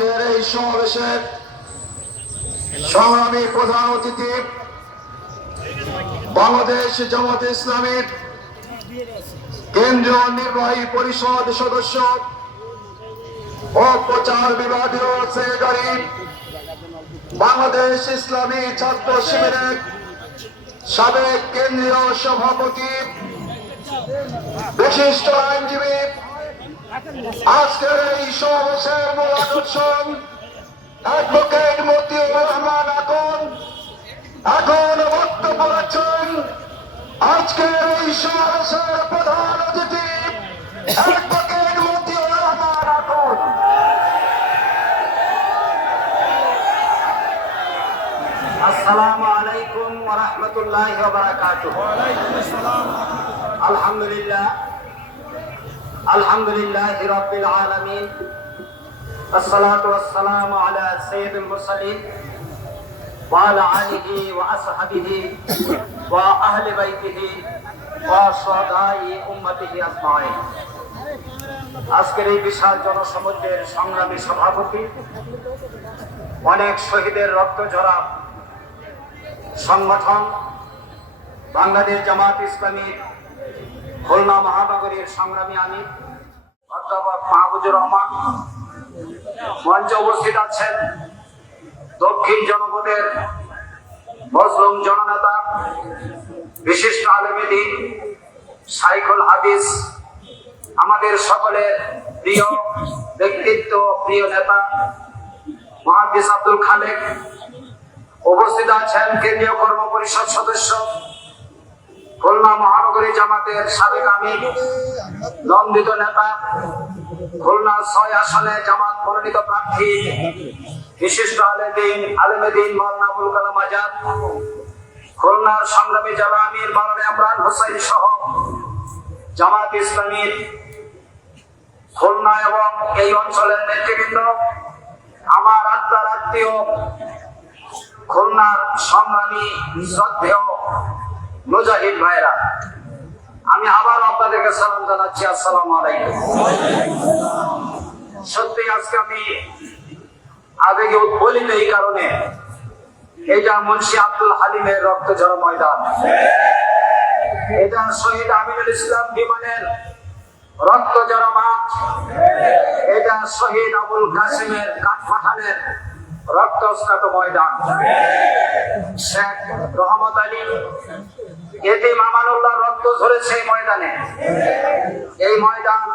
আজকের এই সমাবেশের সংগ্রামী প্রধান অতিথি বাংলাদেশ জামাতে ইসলামীর কেন্দ্রীয় নির্বাহী পরিষদ সদস্য ও প্রচার বিভাগীয় সেক্রেটারি বাংলাদেশ ইসলামী ছাত্র শিবিরের সাবেক কেন্দ্রীয় সভাপতি বিশিষ্ট আইনজীবী আজকের এই সমাবেশের মূল আকর্ষণ অ্যাডভোকেট মতিউর রহমান এখন বক্তব্য রাখছেন আজকের এই সমাবেশের প্রধান অতিথি অ্যাডভোকেট মতিউর রহমান আসসালামু আলাইকুম ওয়া রাহমাতুল্লাহি ওয়া বারাকাতুহু। আলহামদুলিল্লাহি রাব্বিল আলামিন, আসসালাতু ওয়াসসালামু আলা সাইয়্যিদিল মুরসালিন ওয়া আলা আলিহি ওয়া আসহাবিহি ওয়া আহলি বাইতিহি ওয়া সুহাদাই উম্মতিহি আজমাইন। আজকের এই বিশাল জনসমুদ্রের সংগ্রামী সভাপতি, অনেক শহীদের রক্ত ঝরা সংগঠন বাংলাদেশ জামাত ইসলামীর খুলনা মহানগরীর সংগ্রামী আমির অধ্যাপক মাহফুজুর রহমান, মঞ্চে উপস্থিত আছেন দক্ষিণ জনপদের মজলুম জননেতা বিশিষ্ট আলেমে দ্বীন শাইখুল হাদিস, আমাদের সকলের প্রিয় ব্যক্তিত্ব, প্রিয় নেতা মুহাদ্দিস আব্দুল খালেক, উপস্থিত আছেন কেন্দ্রীয় কর্ম পরিষদ সদস্য খুলনা মহানগরী জামাতের সাবেক আমির, নন্দিত নেতা, খুলনা ৬ আসনে জামাত মনোনীত প্রার্থী বিশিষ্ট আলেমে দ্বীন মাওলানা আবুল কালাম আজাদ, খুলনার সংগ্রামী জেলা আমির মাওলানা ইমরান হোসেন সহ জামাত ইসলামীর খুলনা এবং এই অঞ্চলের নেতৃবৃন্দ, আমার আত্মার আত্মীয় খুলনার সংগ্রামী শ্রদ্ধেয় মুজাহিদ ভাইরা, আমি আবার আপনাদেরকে সালাম জানাচ্ছি। আসসালামু আলাইকুম। সত্যি আজকে আমি আবেগে উদ্বলিত এই কারণে, এটা মুন্সি আব্দুল হালিমের রক্ত ঝরা ময়দান, এটা শহীদ আমিনুল ইসলাম বিমানের রক্ত ঝরা মাঠ, এটা শহীদ আবুল কাসিমের কাঠপাঠানের রক্তস্নাত ময়দান, শেখ রহমত আলী এতিম আমানুল্লাহ রক্ত ঝরেছে এই ময়দানে। এই ময়দান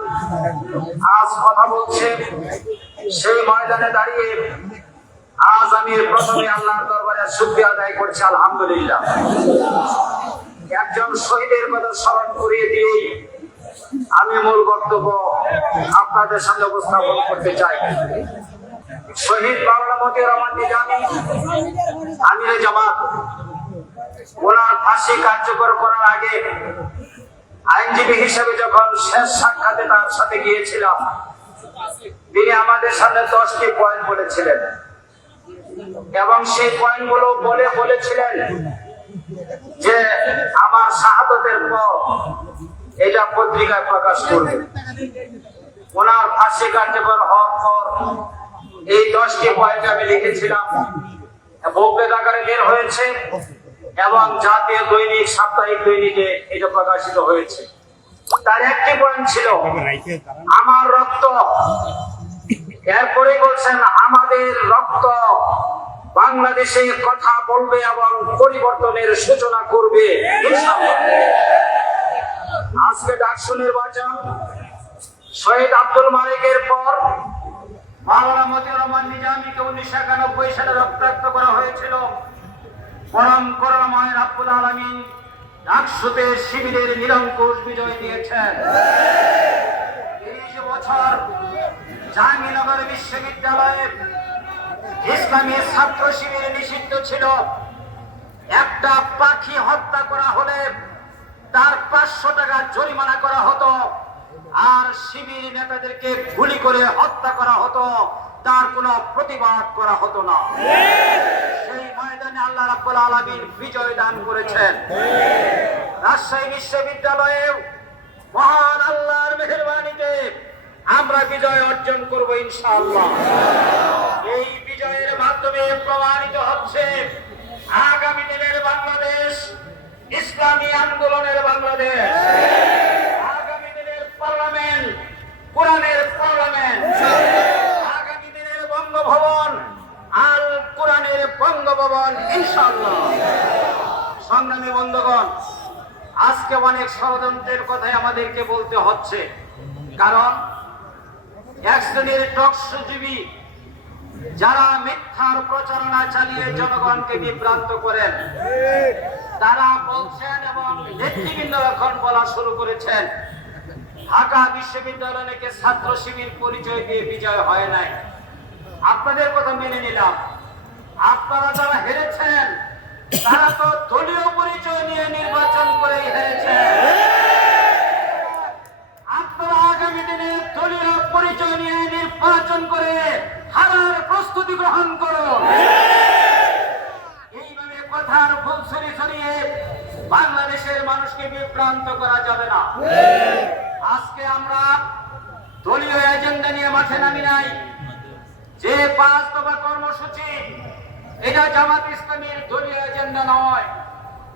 আজ কথা বলছে, সেই ময়দানে দাঁড়িয়ে আজ আমি প্রথমে আল্লাহর দরবারে শুকরিয়া আদায় করছি, আলহামদুলিল্লাহ। একজন শহীদের কথা স্মরণ করিয়ে দিয়েই আমি মূল বক্তব্য আপনাদের সামনে উপস্থাপন করতে চাই। শহীদ মাওলানা মতিউর রহমান নিজামী আমিরে জামাত, ওনার ফাঁসি কার্যকর করার আগে আইনজীবী হিসেবে যখন শেষ সাক্ষাতে তার সাথে গিয়েছিলাম, তিনি আমাদের সামনে 10টি পয়েন্ট বলেছিলেন এবং সেই পয়েন্টগুলো বলেছিলেন যে আমার শাহাদতের পর এটা পত্রিকায় প্রকাশ করবে। ওনার ফাঁসি কার্যকর হওয়ার পর এই 10টি পয়েন্ট আমি লিখেছিলাম, বুকলেট আকারে বের হয়েছে এবং জাতীয় দৈনিক, সাপ্তাহিক দৈনিকে এটা প্রকাশিত হয়েছে। তার একটি পয়েন্ট ছিল আমার রক্ত, এরপরে বলছেন আমাদের রক্ত বাংলাদেশে কথা বলবে এবং পরিবর্তনের সূচনা করবে। আজকে ডাকসু নির্বাচন, শহীদ আব্দুল মালিকের পর মাওলানা মতিউর রহমান নিজামীকে 1991 সালে রক্তাক্ত করা হয়েছিল। পরম করুণাময় রব্বুল আলামিন ডাকসুতে শিবিরের নিরঙ্কুশ বিজয় দিয়েছেন। 30 বছর জাহাঙ্গীরনগর বিশ্ববিদ্যালয়ে ইসলামী ছাত্র শিবির নিষিদ্ধ ছিল। একটা পাখি হত্যা করা হলে তার 500 টাকা জরিমানা করা হতো, আর শিবির নেতাদেরকে গুলি করে হত্যা করা হতো, তার কোনো প্রতিবাদ করা হতো না। সেই ময়দানে আল্লাহ রাব্বুল আলামিন বিজয় দান করেছেন। রাজশাহী বিশ্ববিদ্যালয়ে মহান আল্লাহর মেহেরবানিতে আমরা বিজয় অর্জন করব ইনশাআল্লাহ। মাধ্যমে প্রমাণিত হচ্ছে আগামী দিনের বাংলাদেশ ইসলামী আন্দোলনের বাংলাদেশ। আগামী দিনের পার্লামেন্ট কোরআনের পার্লামেন্ট। আগামী দিনের বঙ্গভবন আল কোরআনের বঙ্গভবন ইনশাআল্লাহ। সংগ্রামী বন্ধুগণ, আজকে অনেক ষড়যন্ত্রের কথাই আমাদেরকে বলতে হচ্ছে, কারণ এক শ্রেণীর টকশোজীবী যারা মিথ্যার প্রচারণা চালিয়ে জনগণকে বিভ্রান্ত করেন, তারা বলছেন এবং নেতৃবৃন্দ এখন বলা শুরু করেছেন ঢাকা বিশ্ববিদ্যালয় নাকি ছাত্র শিবির পরিচয় দিয়ে বিজয় হয় নাই। আপনাদের কথা মেনে নিলাম, আপনারা যারা হেরেছেন তারা তো দলীয় পরিচয় নিয়ে নির্বাচন করে হেরেছেন। আপনারা আগামী দিনে দলীয় পরিচয় নিয়ে নির্বাচন করে হারার প্রস্তুতি গ্রহণ করুন। এইভাবে কথার ভুল ছড়িয়ে বাংলাদেশের মানুষকে বিভ্রান্ত করা যাবে না। আজকে আমরা দলীয় এজেন্ডা নিয়ে মাঠে নামি নাই। যে 5 দফা কর্মসূচি, এটা জামাত ইসলামীর দলীয় এজেন্ডা নয়,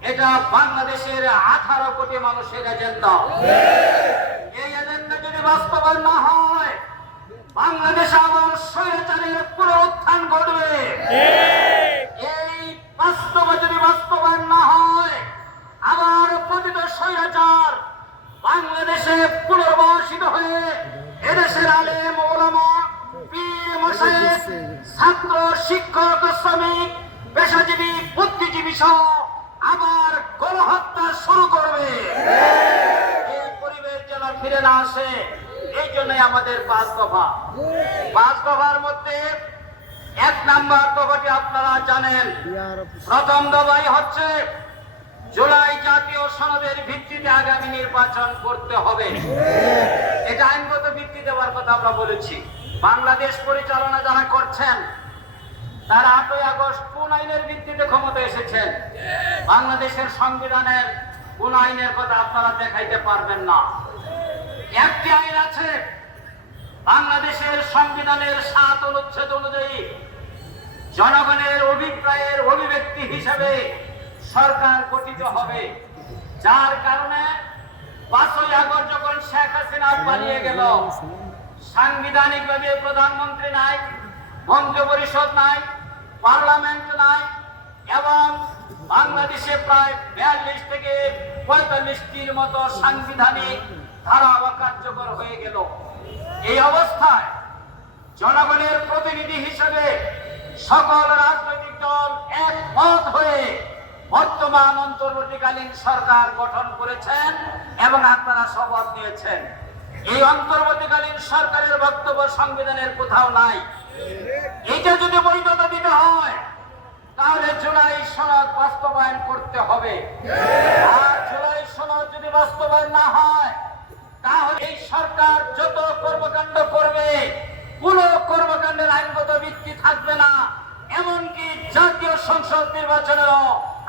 এটা বাংলাদেশের 18 কোটি মানুষের এজেন্ডা। এই এজেন্ডা যদি বাস্তবায়ন না হয়, বাংলাদেশে আবার স্বৈরাচারের পুরো উত্থান ঘটবে। এই বাস্তবে যদি বাস্তবায়ন না হয়, আবার পতিত স্বৈরাচার বাংলাদেশে পুনর্বাসিত হয়ে এদেশের আলেম ওলামা, পীর মাশায়েখ, ছাত্র, শিক্ষক, শ্রমিক, পেশাজীবী, বুদ্ধিজীবী সহ আবার গণহত্যা শুরু করবে। এই পরিবেশ যেন ফিরে না আসে, এই জন্যই আমাদের 5 দফা। 5 দফার মধ্যে 1 নাম্বার দফাটি আপনারা জানেন। প্রথম দফাই হচ্ছে জুলাই জাতীয় সনদের ভিত্তিতে আগামী নির্বাচন করতে হবে। এটা আইনগত ভিত্তি দেওয়ার কথা আমরা বলেছি। বাংলাদেশ পরিচালনা যারা করছেন তারা 8ই আগস্ট কোন আইনের ভিত্তিতে ক্ষমতা এসেছেন? বাংলাদেশের সংবিধানের কোন আইনের কথা আপনারা দেখাইতে পারবেন না। একটি আইন আছে, বাংলাদেশের সংবিধানের 7 অনুচ্ছেদ অনুযায়ী জনগণের অভিপ্রায়ের অভিব্যক্তি হিসেবে সরকার গঠিত হবে। যার কারণে 5ই আগস্ট যখন শেখ হাসিনা পালিয়ে গেল, সাংবিধানিক ভাবে প্রধানমন্ত্রী নাই, মন্ত্রিপরিষদ নাই, পার্লামেন্ট নাই, এবং বাংলাদেশে প্রায় 42 থেকে 45টির মতো সাংবিধানিক ধারা কার্যকর হয়ে গেল। এই অবস্থায় জনগণের প্রতিনিধি হিসেবে সকল রাজনৈতিক দল একমত হয়ে বর্তমান অন্তর্বর্তীকালীন সরকার গঠন করেছেন এবং আপনারা শপথ নিয়েছেন। এই অন্তর্বর্তীকালীন সরকারের বক্তব্য সংবিধানের কোথাও নাই। এটা যদি বৈধতা দিতে হয়, তাহলে জুলাই সনদ বাস্তবায়ন করতে হবে। আর জুলাই সনদ যদি বাস্তবায়ন না হয়, তাহলে এই সরকার যত কর্মকাণ্ড করবে, কোন কর্মকাণ্ডের আইনগত ভিত্তি থাকবে না, এমনকি জাতীয় সংসদ নির্বাচনেরও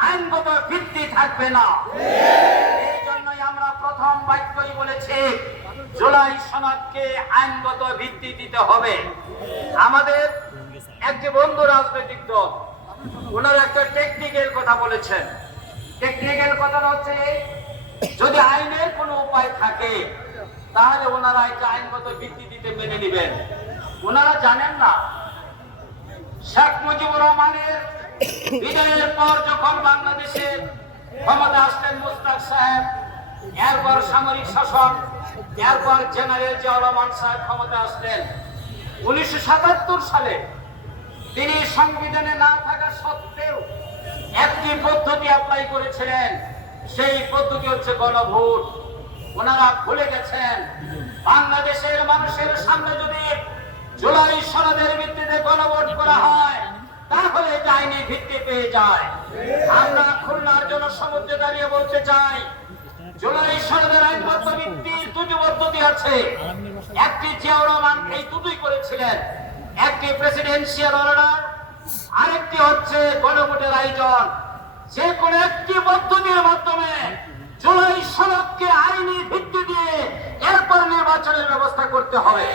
আইনগত ভিত্তি থাকবে না। এই জন্যই আমরা প্রথম বাক্যই বলেছি জুলাই সনদকে আইনগত ভিত্তি দিতে হবে। আমাদের একটি বন্ধু রাজনৈতিক দল, ওনারা একটা টেকনিক্যাল কথা বলেছেন। টেকনিক্যাল কথা হচ্ছে, যদি আইনের কোনো উপায় থাকে তাহলে ওনারা এটা আইনগত ভিত্তি দিতে মেনে নেবেন। ওনারা জানেন না, শেখ মুজিবুর রহমানের বিদায়ের পর যখন বাংলাদেশে ক্ষমতা আসলেন মুশতাক সাহেব, এরপর সামরিক শাসন, এরপর জেনারেল জিয়াউর রহমান সাহেব ক্ষমতা আসলেন 1977 সালে। তিনি সংবিধানে না থাকা সত্ত্বেও একটি পদ্ধতি অ্যাপ্লাই করেছিলেন, সেই পদ্ধতি হচ্ছে গণভোট। ওনারা ভুলে গেছেন, বাংলাদেশের মানুষের সামনে যদি জুলাই সনদের ভিত্তিতে গণভোট করা হয়, তাহলে এটা আইনি ভিত্তি পেয়ে যায়। আমরা খুলনার জনসমুদ্রে দাঁড়িয়ে বলতে চাই, জুলাই সনদের আইনগত ভিত্তির 2টি পদ্ধতি আছে। একটি জিয়াউর রহমান এই দুটোই করেছিলেন, একটি প্রেসিডেন্সিয়াল অর্ডার, আরেকটি হচ্ছে গণভোটের আয়োজন। যে কোনো একটি পদ্ধতির মাধ্যমে জুলাই সনদকে আইনি ভিত্তি দিয়ে এরপর নির্বাচনের ব্যবস্থা করতে হবে।